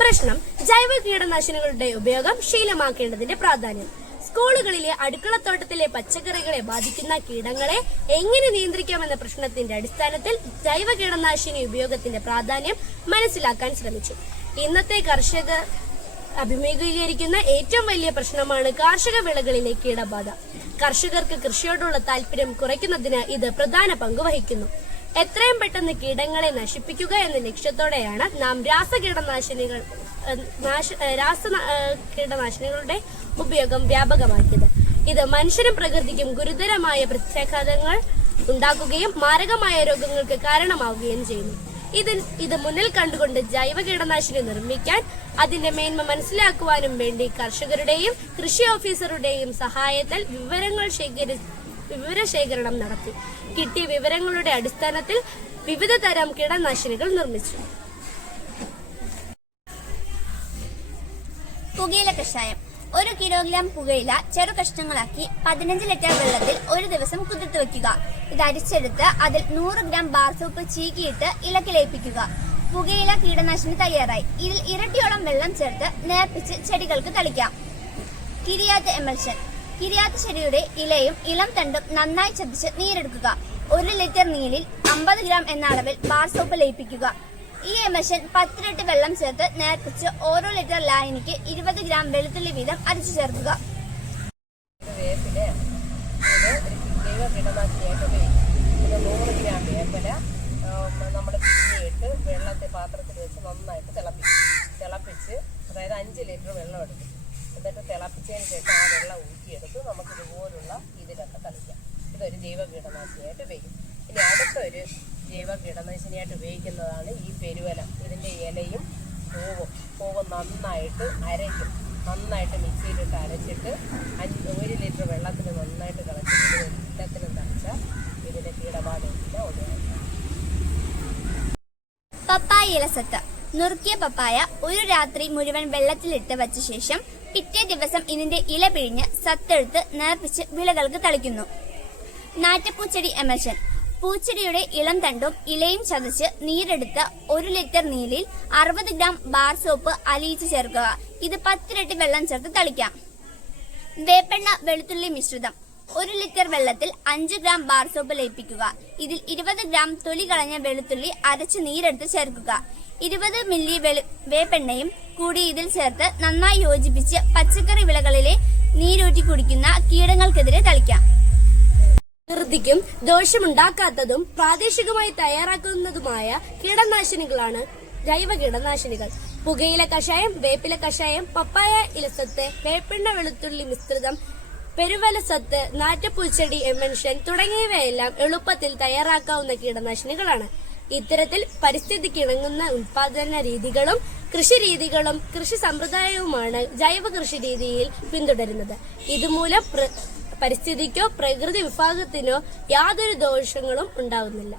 പ്രശ്നം ജൈവ കീടനാശിനികളുടെ ഉപയോഗം ശീലമാക്കേണ്ടതിന്റെ പ്രാധാന്യം. സ്കൂളുകളിലെ അടുക്കളത്തോട്ടത്തിലെ പച്ചക്കറികളെ ബാധിക്കുന്ന കീടങ്ങളെ എങ്ങനെ നിയന്ത്രിക്കാമെന്ന പ്രശ്നത്തിന്റെ അടിസ്ഥാനത്തിൽ ജൈവ കീടനാശിനി ഉപയോഗത്തിന്റെ പ്രാധാന്യം മനസ്സിലാക്കാൻ ശ്രമിച്ചു. ഇന്നത്തെ കർഷകർ അഭിമുഖീകരിക്കുന്ന ഏറ്റവും വലിയ പ്രശ്നമാണ് കാർഷിക വിളകളിലെ കീടബാധ. കർഷകർക്ക് കൃഷിയോടുള്ള താല്പര്യം കുറയ്ക്കുന്നതിന് ഇത് പ്രധാന പങ്ക് വഹിക്കുന്നു. എത്രയും പെട്ടെന്ന് കീടങ്ങളെ നശിപ്പിക്കുക എന്ന ലക്ഷ്യത്തോടെയാണ് നാം രാസകീടനാശിനികൾ കീടനാശിനികൾ നാശ- രാസ കീടനാശിനികളുടെ ഉപയോഗം വ്യാപകമാക്കിയത്. ഇത് മനുഷ്യനും പ്രകൃതിക്കും ഗുരുതരമായ പ്രത്യാഘാതങ്ങൾ ഉണ്ടാക്കുകയും മാരകമായ രോഗങ്ങൾക്ക് കാരണമാവുകയും ചെയ്യുന്നു. ഇതിൽ ഇത് മുന്നിൽ കണ്ടുകൊണ്ട് ജൈവ കീടനാശിനി നിർമ്മിക്കാൻ അതിന്റെ മേന്മ മനസ്സിലാക്കുവാനും വേണ്ടി കർഷകരുടെയും കൃഷി ഓഫീസറുടെയും സഹായത്താൽ വിവരങ്ങൾ ശേഖരി വിവരശേഖരണം നടത്തി. കിട്ടിയ വിവരങ്ങളുടെ അടിസ്ഥാനത്തിൽ വിവിധ തരം കീടനാശിനികൾ നിർമ്മിച്ചു. പുകയില കഷായം. ഒരു കിലോഗ്രാം പുകയില ചെറു കഷ്ണങ്ങളാക്കി പതിനഞ്ച് ലിറ്റർ വെള്ളത്തിൽ ഒരു ദിവസം കുതിർത്ത് വെക്കുക. ഇത് അരിച്ചെടുത്ത് അതിൽ നൂറ് ഗ്രാം ബാർ സോപ്പ് ചീകിയിട്ട് ഇലക്ക് ലയിപ്പിക്കുക പുകയില കീടനാശിനി തയ്യാറായി. ഇതിൽ ഇരട്ടിയോളം വെള്ളം ചേർത്ത് നേർപ്പിച്ച് ചെടികൾക്ക് തളിക്കാം. കിരിയാത്ത എമൽഷൻ. കിരിയാത്ത ചെടിയുടെ ഇലയും ഇളം തണ്ടും നന്നായി ചതച്ച് നീരെടുക്കുക ഒരു ലിറ്റർ നീരിൽ അമ്പത് ഗ്രാം എന്ന അളവിൽ ബാർ സോപ്പ് ലയിപ്പിക്കുക ഈ എമശൻ പത്തിരട്ടി വെള്ളം ചേർത്ത് നേർപ്പിച്ച് ഓരോ ലിറ്റർ ലായനിക്ക് ഇരുപത് ഗ്രാം വെളുത്തുള്ളി വീതം അരച്ചു ചേർക്കുക വെള്ളത്തെ പാത്രത്തിൽ വെച്ച് നന്നായിട്ട് തിളപ്പിക്കും തിളപ്പിച്ച് അതായത് അഞ്ച് ലിറ്റർ വെള്ളം എടുക്കും എന്നിട്ട് തിളപ്പിച്ചതിന് ശേഷം ജൈവ കീടനാശിനിയായിട്ട് ഉപയോഗിക്കും. ഇനി അടുത്തൊരു ജൈവ കീടനാശിനിയായിട്ട് ഉപയോഗിക്കുന്നതാണ് ഈ പെരുവലം. ഇതിന്റെ ഇലയും പൂവും പൂവ് നന്നായിട്ട് അരയ്ക്കും. നന്നായിട്ട് മിക്സിയിലിട്ട് അരച്ചിട്ട് അഞ്ച് ഒരു ലിറ്റർ വെള്ളത്തിൽ നന്നായിട്ട് കളച്ചിട്ട് എല്ലാത്തിനും തളിച്ചാൽ ഇതിന്റെ കീടബാധയില്ല ഒഴിവാക്കാം പപ്പായ ഇലസത്ത്. നുറുക്കിയ പപ്പായ ഒരു രാത്രി മുഴുവൻ വെള്ളത്തിലിട്ട് വച്ച ശേഷം പിറ്റേ ദിവസം ഇതിന്റെ ഇല പിഴിഞ്ഞ് സത്തെടുത്ത് നേർപ്പിച്ച് വിളകൾക്ക് തളിക്കുന്നു. നാറ്റപ്പൂച്ചെടി എമൽഷൻ. പൂച്ചെടിയുടെ ഇളം തണ്ടും ഇലയും ചതച്ച് നീരെടുത്ത് ഒരു ലിറ്റർ നീരിൽ അറുപത് ഗ്രാം ബാർ സോപ്പ് അലിയിച്ച് ചേർക്കുക. ഇത് പത്തിരട്ടി വെള്ളം ചേർത്ത് തളിക്കാം. വേപ്പെണ്ണ വെളുത്തുള്ളി മിശ്രിതം. ഒരു ലിറ്റർ വെള്ളത്തിൽ അഞ്ച് ഗ്രാം ബാർ സോപ്പ് ലയിപ്പിക്കുക. ഇതിൽ ഇരുപത് ഗ്രാം തൊലി കളഞ്ഞ വെളുത്തുള്ളി അരച്ച് നീരെടുത്ത് ചേർക്കുക. ഇരുപത് മില്ലി വേപ്പെണ്ണയും കൂടി ഇതിൽ ചേർത്ത് നന്നായി യോജിപ്പിച്ച് പച്ചക്കറി വിളകളിലെ നീരൂറ്റി കുടിക്കുന്ന കീടങ്ങൾക്കെതിരെ തളിക്കാം. പ്രകൃതിക്കും ദോഷമുണ്ടാക്കാത്തതും പ്രാദേശികമായി തയ്യാറാക്കുന്നതുമായ കീടനാശിനികളാണ് ജൈവ കീടനാശിനികൾ. പുകയില കഷായം വേപ്പില കഷായം പപ്പായ ഇലസത്ത് വേപ്പെണ്ണ വെളുത്തുള്ളി മിശ്രിതം പെരുവലസത്ത് നാറ്റപ്പൂച്ചെടി എമൻഷൻ തുടങ്ങിയവയെല്ലാം എളുപ്പത്തിൽ തയ്യാറാക്കാവുന്ന കീടനാശിനികളാണ്. ഇത്തരത്തിൽ പരിസ്ഥിതിക്ക് ഇണങ്ങുന്ന ഉൽപാദന രീതികളും കൃഷി രീതികളും കൃഷി സമ്പ്രദായവുമാണ് ജൈവ കൃഷി രീതിയിൽ പിന്തുടരുന്നത്. ഇതുമൂലം പരിസ്ഥിതിക്കോ പ്രകൃതി വിഭാഗത്തിനോ യാതൊരു ദോഷങ്ങളും ഉണ്ടാകുന്നില്ല